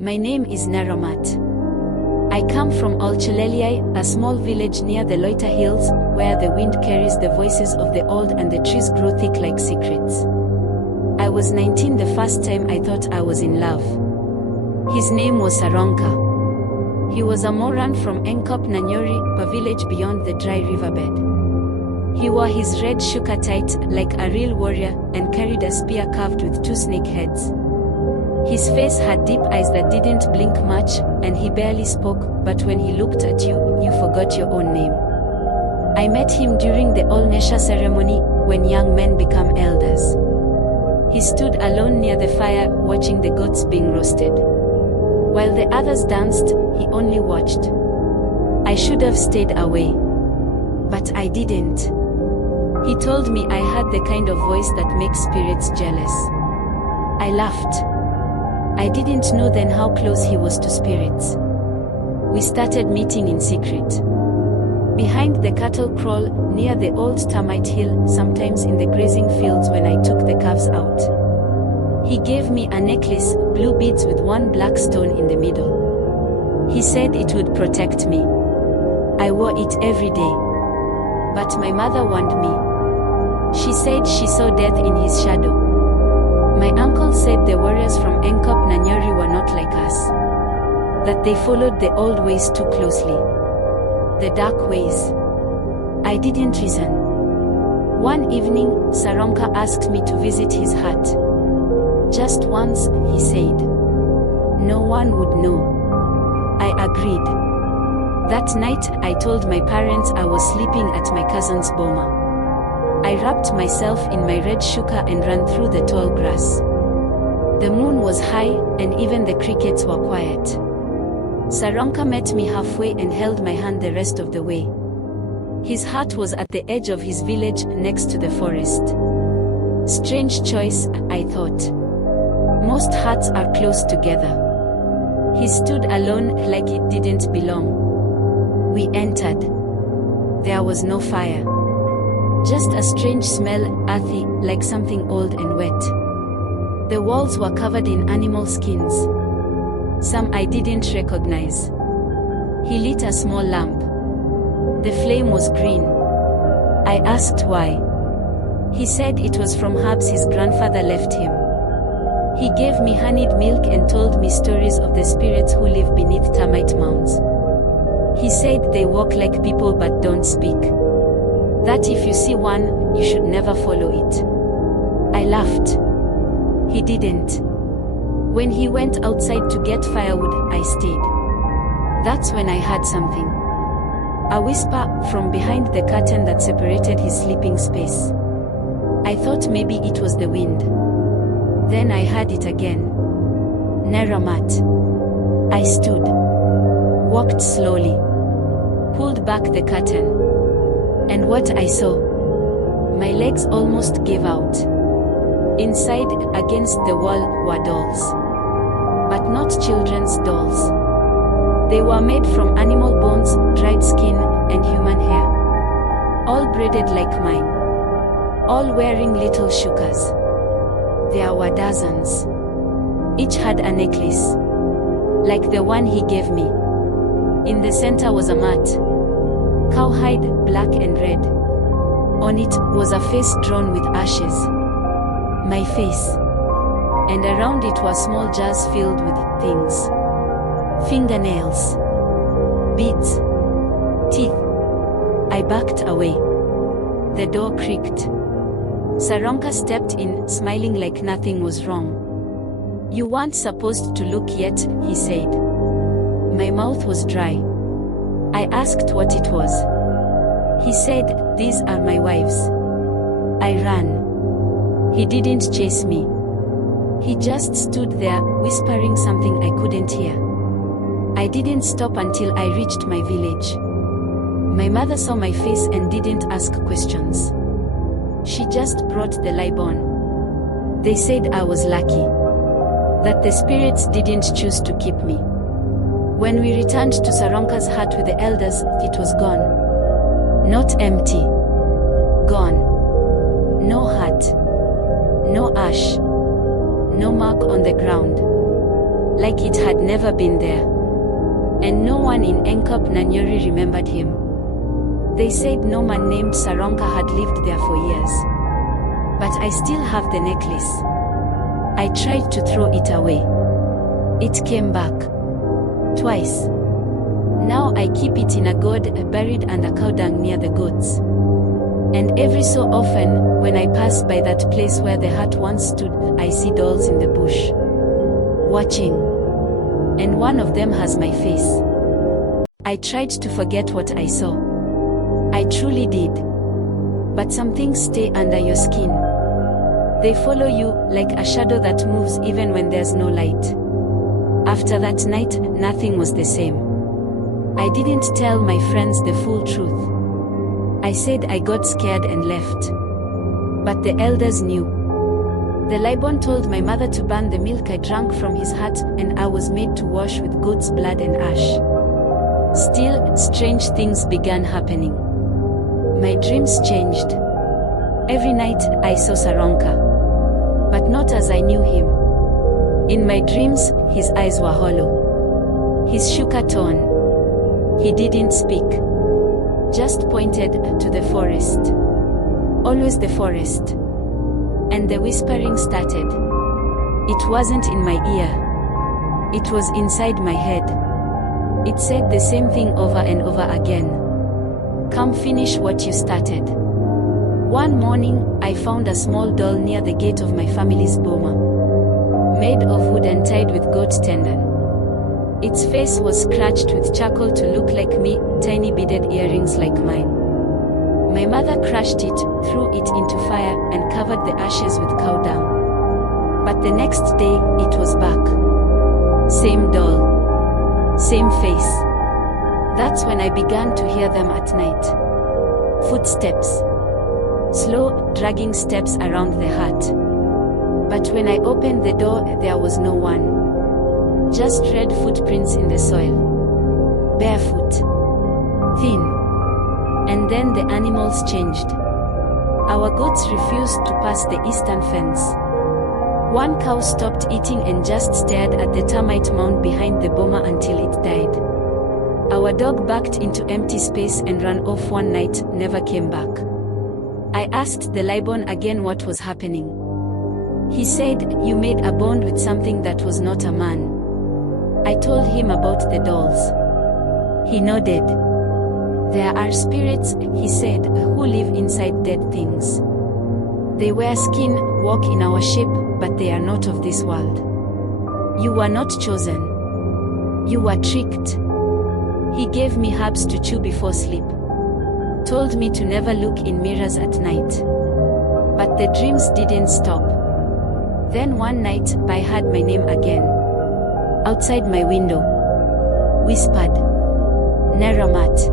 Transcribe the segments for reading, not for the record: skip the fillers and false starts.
My name is Naromat. I come from Olcheleliai, a small village near the Loita Hills, where the wind carries the voices of the old and the trees grow thick like secrets. I was 19 the first time I thought I was in love. His name was Saronka. He was a Moran from Enkop Nanyori, a village beyond the dry riverbed. He wore his red shuka tight, like a real warrior, and carried a spear carved with 2 snake heads. His face had deep eyes that didn't blink much, and he barely spoke, but when he looked at you, you forgot your own name. I met him during the Olnesha ceremony, when young men become elders. He stood alone near the fire, watching the goats being roasted. While the others danced, he only watched. I should have stayed away. But I didn't. He told me I had the kind of voice that makes spirits jealous. I laughed. I didn't know then how close he was to spirits. We started meeting in secret. Behind the cattle kraal, near the old termite hill, sometimes in the grazing fields when I took the calves out. He gave me a necklace, blue beads with 1 black stone in the middle. He said it would protect me. I wore it every day. But my mother warned me. She said she saw death in his shadow. My uncle said the warriors from Enkop Nanyori were not like us. That they followed the old ways too closely. The dark ways. I didn't listen. One evening, Saronka asked me to visit his hut. Just once, he said. No one would know. I agreed. That night, I told my parents I was sleeping at my cousin's boma. I wrapped myself in my red shuka and ran through the tall grass. The moon was high, and even the crickets were quiet. Saronka met me halfway and held my hand the rest of the way. His hut was at the edge of his village, next to the forest. Strange choice, I thought. Most huts are close together. He stood alone, like it didn't belong. We entered. There was no fire. Just a strange smell, earthy, like something old and wet. The walls were covered in animal skins. Some I didn't recognize. He lit a small lamp. The flame was green. I asked why. He said it was from herbs his grandfather left him. He gave me honeyed milk and told me stories of the spirits who live beneath termite mounds. He said they walk like people but don't speak. That if you see one, you should never follow it. I laughed. He didn't. When he went outside to get firewood, I stayed. That's when I heard something. A whisper from behind the curtain that separated his sleeping space. I thought maybe it was the wind. Then I heard it again. Neramat. I stood. Walked slowly. Pulled back the curtain. And what I saw. My legs almost gave out. Inside, against the wall, were dolls. But not children's dolls. They were made from animal bones, dried skin, and human hair. All braided like mine. All wearing little shukas. There were dozens. Each had a necklace. Like the one he gave me. In the center was a mat. Cowhide, black and red. On it was a face drawn with ashes. My face. And around it were small jars filled with things. Fingernails. Beads. Teeth. I backed away. The door creaked. Saronka stepped in, smiling like nothing was wrong. You weren't supposed to look yet, he said. My mouth was dry. I asked what it was. He said, these are my wives. I ran. He didn't chase me. He just stood there, whispering something I couldn't hear. I didn't stop until I reached my village. My mother saw my face and didn't ask questions. She just brought the libon. They said I was lucky. That the spirits didn't choose to keep me. When we returned to Saronka's hut with the elders, it was gone. Not empty. Gone. No hut. No ash. No mark on the ground. like it had never been there. And no one in Enkop Nanyori remembered him. They said no man named Saronka had lived there for years. But I still have the necklace. I tried to throw it away. It came back. Twice. Now I keep it in a gourd buried under cow dung near the goats. And every so often, when I pass by that place where the hut once stood, I see dolls in the bush, watching. And one of them has my face. I tried to forget what I saw. I truly did. But some things stay under your skin. They follow you, like a shadow that moves even when there's no light. After that night, nothing was the same. I didn't tell my friends the full truth. I said I got scared and left. But the elders knew. The Libon told my mother to burn the milk I drank from his hut, and I was made to wash with goat's blood and ash. Still, strange things began happening. My dreams changed. Every night, I saw Saronka. But not as I knew him. In my dreams, his eyes were hollow. His shuka torn. He didn't speak. Just pointed to the forest. Always the forest. And the whispering started. It wasn't in my ear. It was inside my head. It said the same thing over and over again. Come finish what you started. One morning, I found a small doll near the gate of my family's boma. Made of wood and tied with goat tendon. Its face was scratched with charcoal to look like me, tiny beaded earrings like mine. My mother crushed it, threw it into fire, and covered the ashes with cow dung. But the next day, it was back. Same doll. Same face. That's when I began to hear them at night. Footsteps. Slow, dragging steps around the hut. But when I opened the door, there was no one. Just red footprints in the soil. Barefoot. Thin. And then the animals changed. Our goats refused to pass the eastern fence. One cow stopped eating and just stared at the termite mound behind the boma until it died. Our dog backed into empty space and ran off one night, never came back. I asked the Libon again what was happening. He said, you made a bond with something that was not a man. I told him about the dolls. He nodded. There are spirits, he said, who live inside dead things. They wear skin, walk in our shape, but they are not of this world. You were not chosen. You were tricked. He gave me herbs to chew before sleep. Told me to never look in mirrors at night. But the dreams didn't stop. Then one night, I heard my name again. Outside my window. Whispered. Neramat.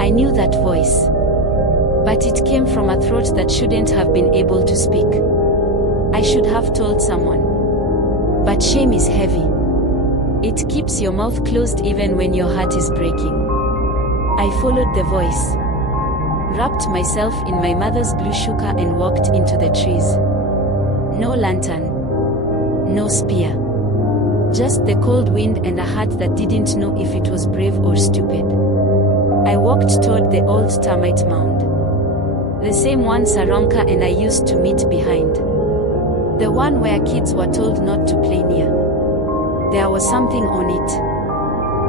I knew that voice. But it came from a throat that shouldn't have been able to speak. I should have told someone. But shame is heavy. It keeps your mouth closed even when your heart is breaking. I followed the voice. Wrapped myself in my mother's blue shuka and walked into the trees. No lantern. No spear. Just the cold wind and a heart that didn't know if it was brave or stupid. I walked toward the old termite mound. The same one Saronka and I used to meet behind. The one where kids were told not to play near. There was something on it.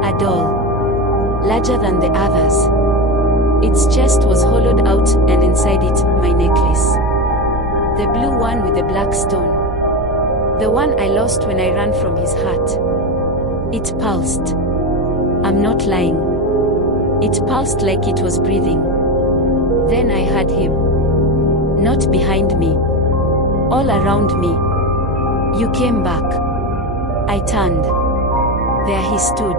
A doll. Larger than the others. Its chest was hollowed out, and inside it, my necklace. The blue one with the black stone. The one I lost when I ran from his hut. It pulsed. I'm not lying. It pulsed like it was breathing. Then I heard him. Not behind me. All around me. You came back. I turned. There he stood.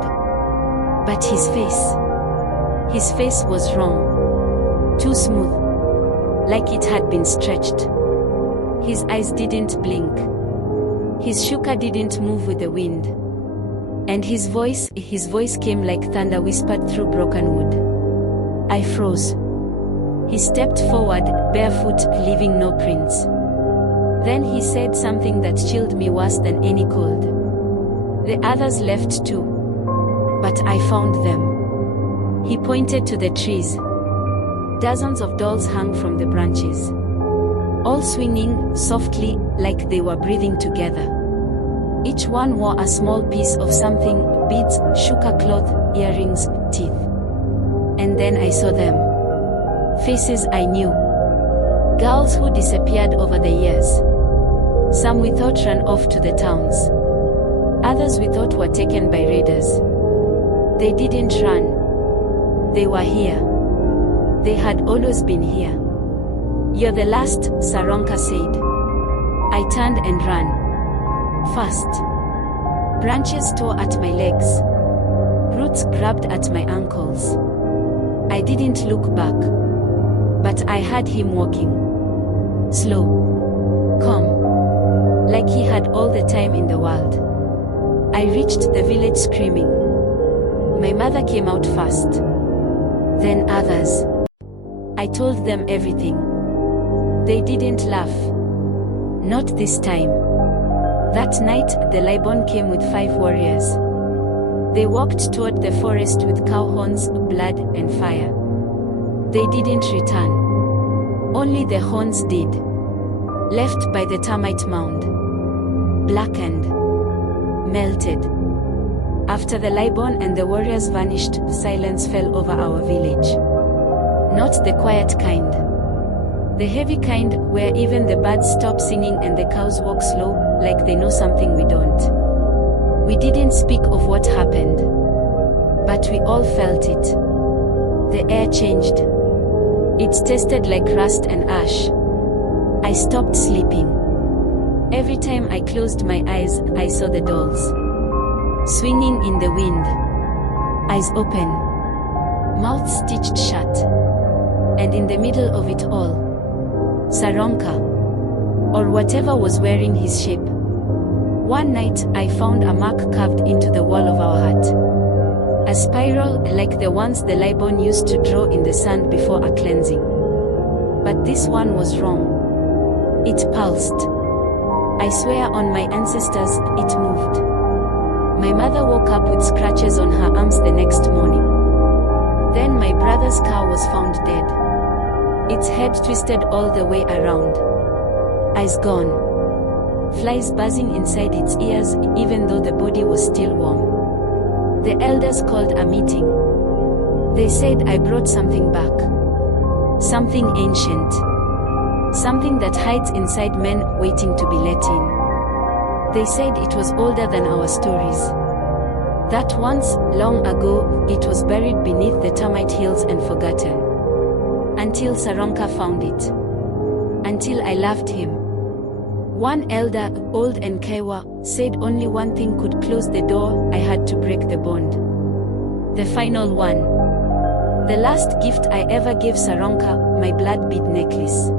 But his face was wrong. Too smooth. Like it had been stretched. His eyes didn't blink. His shuka didn't move with the wind. And his voice came like thunder whispered through broken wood. I froze. He stepped forward, barefoot, leaving no prints. Then he said something that chilled me worse than any cold. The others left too. But I found them. He pointed to the trees. Dozens of dolls hung from the branches, all swinging softly like they were breathing together. Each one wore a small piece of something: beads, shuka cloth, earrings, teeth. And then I saw them. Faces I knew. Girls who disappeared over the years. Some we thought ran off to the towns. Others we thought were taken by raiders. They didn't run. They were here. They had always been here. "You're the last," Saronka said. I turned and ran. Fast. Branches tore at my legs. Roots grabbed at my ankles. I didn't look back. But I had him walking. Slow. Calm. Like he had all the time in the world. I reached the village screaming. My mother came out fast. Then others. I told them everything. They didn't laugh. Not this time. That night, the Libon came with 5 warriors. They walked toward the forest with cow horns, blood, and fire. They didn't return. Only the horns did. Left by the termite mound. Blackened. Melted. After the Libon and the warriors vanished, silence fell over our village. Not the quiet kind. The heavy kind, where even the birds stop singing and the cows walk slow, like they know something we don't. We didn't speak of what happened. But we all felt it. The air changed. It tasted like rust and ash. I stopped sleeping. Every time I closed my eyes, I saw the dolls. Swinging in the wind. Eyes open. Mouth stitched shut. And in the middle of it all, Saronka, or whatever was wearing his shape. One night, I found a mark carved into the wall of our hut. A spiral like the ones the Libon used to draw in the sand before a cleansing. But this one was wrong. It pulsed. I swear on my ancestors, it moved. My mother woke up with scratches on her arms the next morning. Then my brother's cow was found dead. Its head twisted all the way around. Eyes gone. Flies buzzing inside its ears, even though the body was still warm. The elders called a meeting. They said I brought something back. Something ancient. Something that hides inside men, waiting to be let in. They said it was older than our stories. That once, long ago, it was buried beneath the termite hills and forgotten. Until Saronka found it. Until I loved him. One elder, old and Kaiwa, said only one thing could close the door: I had to break the bond. The final one. The last gift I ever gave Saronka, my blood bead necklace.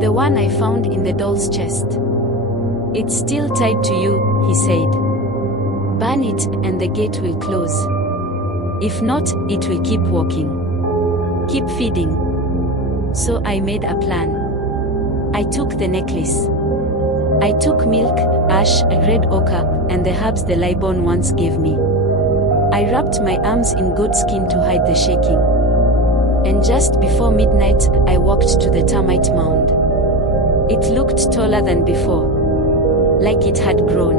The one I found in the doll's chest. It's still tied to you, he said. Burn it, and the gate will close. If not, it will keep walking. Keep feeding. So I made a plan. I took the necklace. I took milk, ash, red ochre, and the herbs the Libon once gave me. I wrapped my arms in goat skin to hide the shaking. And just before midnight, I walked to the termite mound. It looked taller than before. Like it had grown.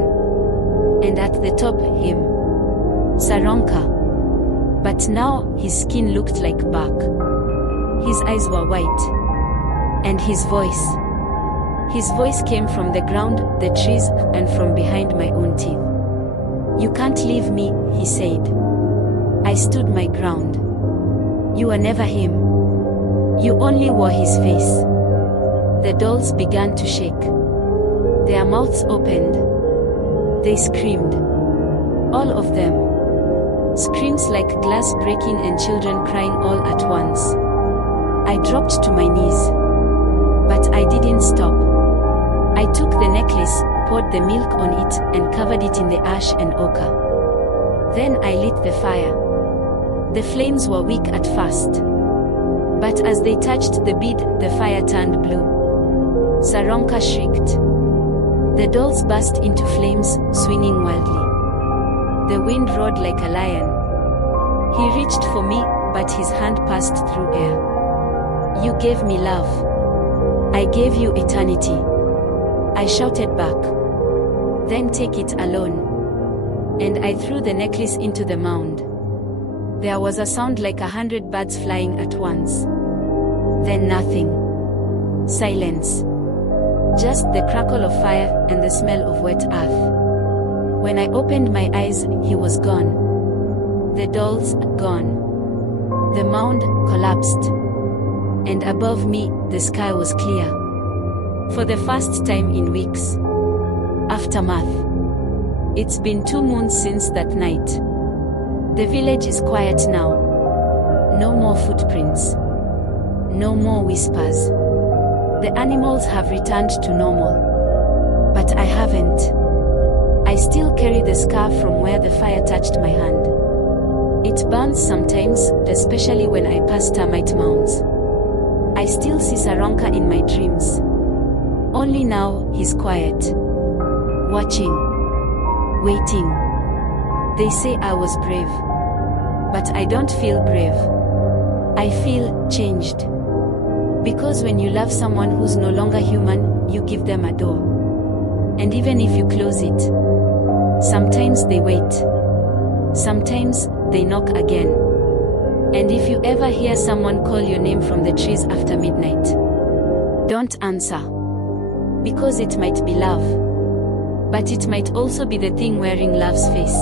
And at the top, him. Saronka. But now, his skin looked like bark. His eyes were white. And his voice. His voice came from the ground, the trees, and from behind my own teeth. You can't leave me, he said. I stood my ground. You were never him. You only wore his face. The dolls began to shake. Their mouths opened. They screamed. All of them. Screams like glass breaking and children crying all at once. I dropped to my knees. But I didn't stop. I took the necklace, poured the milk on it, and covered it in the ash and ochre. Then I lit the fire. The flames were weak at first. But as they touched the bead, the fire turned blue. Saronka shrieked. The dolls burst into flames, swinging wildly. The wind roared like a lion. He reached for me, but his hand passed through air. You gave me love. I gave you eternity. I shouted back. Then take it alone. And I threw the necklace into the mound. There was a sound like 100 birds flying at once. Then nothing. Silence. Just the crackle of fire and the smell of wet earth. When I opened my eyes, he was gone. The dolls, gone. The mound collapsed. And above me, the sky was clear. For the first time in weeks. Aftermath. It's been 2 moons since that night. The village is quiet now. No more footprints. No more whispers. The animals have returned to normal. But I haven't. I still carry the scar from where the fire touched my hand. It burns sometimes, especially when I pass termite mounds. I still see Saronka in my dreams. Only now, he's quiet. Watching. Waiting. They say I was brave. But I don't feel brave. I feel changed. Because when you love someone who's no longer human, you give them a door. And even if you close it, sometimes they wait. Sometimes they knock again. And if you ever hear someone call your name from the trees after midnight, don't answer. Because it might be love. But it might also be the thing wearing love's face.